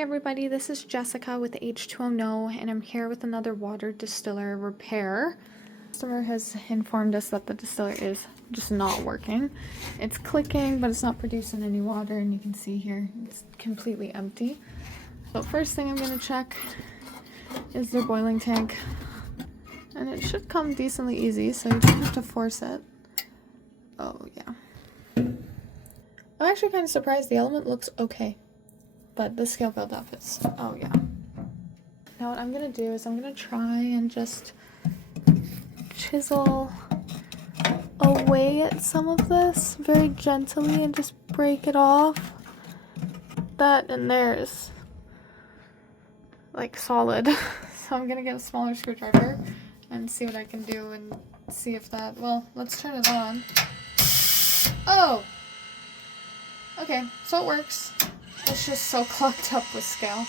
everybody, this is Jessica with H2O and I'm here with another water distiller repair. The customer has informed us that the distiller is just not working. It's clicking, but it's not producing any water, and you can see here it's completely empty. So first thing I'm going to check is their boiling tank, and it should come decently easy, so you don't have to force it. Oh yeah. I'm actually kind of surprised. The element looks okay, but the scale buildup is, oh yeah. Now what I'm gonna do is I'm gonna try and just chisel away at some of this very gently and just break it off. That and there is like solid. So I'm gonna get a smaller screwdriver and see what I can do and see if that, well, let's turn it on. Oh! Okay, so it works. It's just so clogged up with scale.